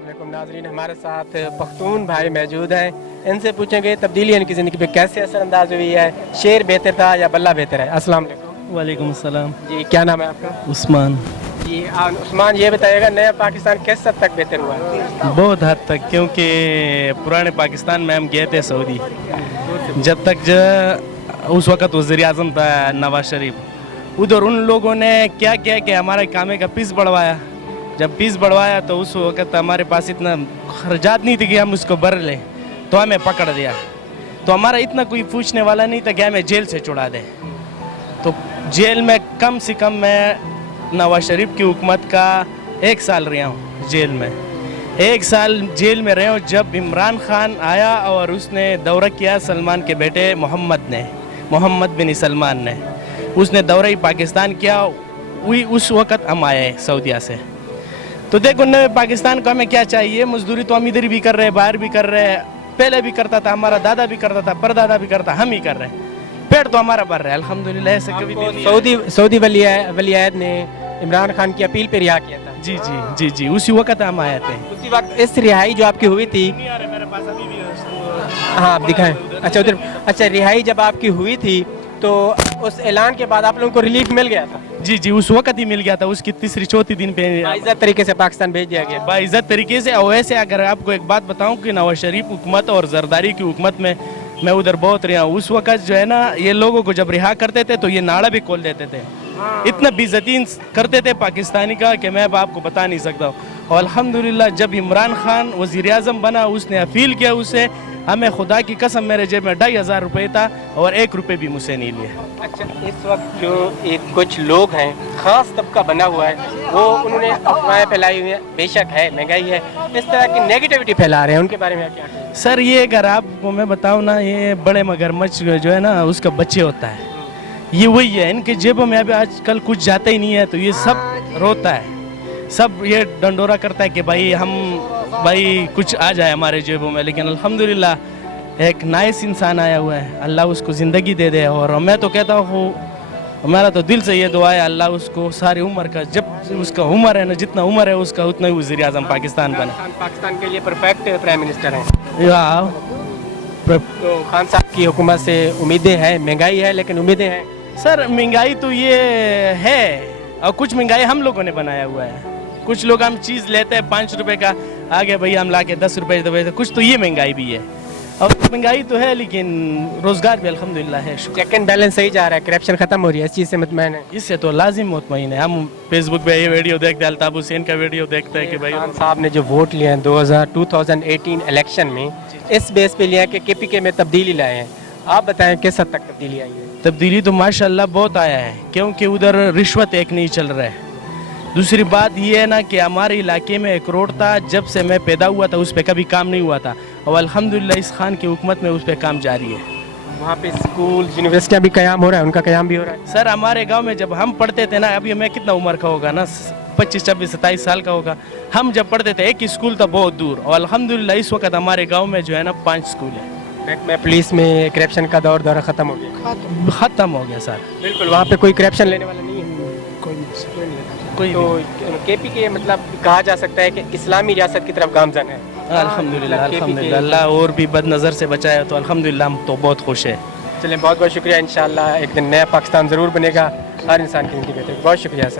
अस्सलाम वालेकुम नाज़रीन, हमारे साथ पख्तून भाई मौजूद हैं। इनसे पूछेंगे तब्दीली इनकी ज़िंदगी पे कैसे असरअंदाज हुई है, शेर बेहतर था या बल्ला बेहतर है। अस्सलाम वालेकुम। वालेकुम सलाम। जी, क्या नाम है आपका? उस्मान। जी उस्मान, ये बताइएगा नया पाकिस्तान किस हद तक बेहतर हुआ है? बहुत हद तक, क्योंकि पुराने पाकिस्तान में हम गए थे सऊदी, जब तक उस वक़्त वज़ीर आज़म था नवाज शरीफ, उधर उन लोगों ने क्या किया कि हमारे कामे का फीस बढ़वाया। जब फीस बढ़वाया तो उस वक़्त हमारे पास इतना खर्चात नहीं थी कि हम उसको भर लें, तो हमें पकड़ दिया। तो हमारा इतना कोई पूछने वाला नहीं था कि हमें जेल से छुड़ा दे। तो जेल में कम से कम मैं नवाज शरीफ की हुकूमत का 1 साल रहा हूँ जेल में। 1 साल जेल में रहा हूँ। जब इमरान खान आया और उसने दौरा किया सलमान के बेटे मोहम्मद बिन सलमान ने, उसने दौरा पाकिस्तान किया, वही उस वक़्त हम आए सऊदीया से। तो देखो न पाकिस्तान को हमें क्या चाहिए, मजदूरी तो हम इधर भी कर रहे हैं, बाहर भी कर रहे हैं, पहले भी करता था, हमारा दादा भी करता था, परदादा भी करता, हम ही कर रहे हैं, पेड़ तो हमारा भर रहा है अल्हम्दुलिल्लाह। ऐसे कभी सऊदी वलीयत ने इमरान खान की अपील पे रिहा किया था। जी जी जी जी, उसी वक़्त हम आए थे। उसी वक्त इस रिहाई जो आपकी हुई थी, मेरे पास अभी भी हाँ आप दिखाएं। अच्छा उधर, अच्छा रिहाई जब आपकी हुई थी तो उस ऐलान के बाद आप लोगों को रिलीफ मिल गया था? जी जी, उस वक़्त ही मिल गया था। उसकी तीसरी चौथी दिन पे बाइज़्ज़त तरीके से पाकिस्तान भेज दिया गया। बाइज़्ज़त तरीके से। और वैसे अगर आपको एक बात बताऊं कि नवाज शरीफ हुकूमत और जरदारी की हुकूमत में मैं उधर बहुत रहा हूँ। उस वक़्त जो है ना, ये लोगों को जब रिहा करते थे तो ये नाड़ा भी खोल देते थे। इतना बेइज्जती करते थे पाकिस्तानी का कि मैं अब आपको बता नहीं सकता हूँ। और अल्हम्दुलिल्लाह जब इमरान खान वज़ीर आज़म बना, उसने अपील किया उससे, हमें खुदा की कसम मेरे जेब में 2,500 रुपये था और 1 रुपये भी मुझसे नहीं लिया। अच्छा, इस वक्त जो एक कुछ लोग हैं, ख़ास तबका बना हुआ है, वो उन्होंने अफवाहें फैलाई हुई हैं, बेशक है महंगाई है, इस तरह की नेगेटिविटी फैला रहे हैं, उनके बारे में आप क्या कहेंगे? सर ये अगर आपको मैं बताऊँ ना, ये बड़े मगरमच्छ जो है ना उसका बच्चे होता है, ये वही है। इनके जेबों में अभी आजकल कुछ जाता ही नहीं है, तो ये सब रोता है, सब ये डंडोरा करता है कि भाई कुछ आ जाए हमारे जेबों में। लेकिन अल्हम्दुलिल्लाह एक नाइस इंसान आया हुआ है, अल्लाह उसको ज़िंदगी दे दे। और मैं तो कहता हूँ, हमारा तो दिल से ये दुआ है, अल्लाह उसको सारी उम्र का, जब उसका उम्र है ना, जितना उम्र है उसका, उतना ही वज़ीर आज़म पाकिस्तान बने। पाकिस्तान के लिए परफेक्ट प्राइम मिनिस्टर हैं। तो खान साहब की हुकूमत से उम्मीदें हैं, महंगाई है लेकिन उम्मीदें हैं। सर महंगाई तो ये है, और कुछ महंगाई हम लोगों ने बनाया हुआ है। कुछ लोग हम चीज़ लेते हैं 5 रुपए का, आगे भाई हम ला के 10 रुपये दे, कुछ तो ये महंगाई भी है। और महंगाई तो है लेकिन रोज़गार भी अल्हम्दुलिल्लाह है। चेक एंड बैलेंस सही जा रहा है, करप्शन खत्म हो रही है, इस चीज़ से मुतमईन है? इससे तो लाजिम मुतमईन है। हम फेसबुक पे ये वीडियो देखते हैं, अल्ताफ हुसैन का वीडियो देखते हैं कि भाई खान साहब ने जो वोट लिए हैं 2018 इलेक्शन में, इस बेस पे लिया कि KPK में तब्दीली लाए हैं। आप बताएं किस हद तक तब्दीली आई है? तब्दीली तो माशाल्लाह बहुत आया है, क्योंकि उधर रिश्वत एक नहीं चल रहा है। दूसरी बात ये है ना कि हमारे इलाके में एक रोड था, जब से मैं पैदा हुआ था उस पर कभी काम नहीं हुआ था, और अल्हम्दुलिल्लाह इस खान की हुकूमत में उस पर काम जारी है। वहाँ पे स्कूल यूनिवर्सिटियाँ भी क़याम हो रहा है, उनका क़याम भी हो रहा है। सर हमारे गांव में जब हम पढ़ते थे ना, अभी मैं कितना उम्र का होगा ना, 25, 26, 27 साल का होगा, हम जब पढ़ते थे एक स्कूल था बहुत दूर, और अल्हम्दुलिल्लाह इस वक्त हमारे गाँव में जो है ना 5 स्कूल है। में पुलिस में करप्शन का दौर ख़त्म हो गया? ख़त्म हो गया सर, बिल्कुल। वहाँ पे कोई करप्शन लेने वाला नहीं है, कोई तो KPK मतलब कहा जा सकता है कि इस्लामी रियासत की तरफ गामजन है। अल्हम्दुलिल्लाह अल्हम्दुलिल्लाह, और भी बद नज़र से बचाया तो अल्हम्दुलिल्लाह हम तो बहुत खुश है। चलें, बहुत बहुत शुक्रिया। इंशाल्लाह एक दिन नया पाकिस्तान ज़रूर बनेगा, हर इंसान की ज़िंदगी बेहतर। बहुत शुक्रिया सर।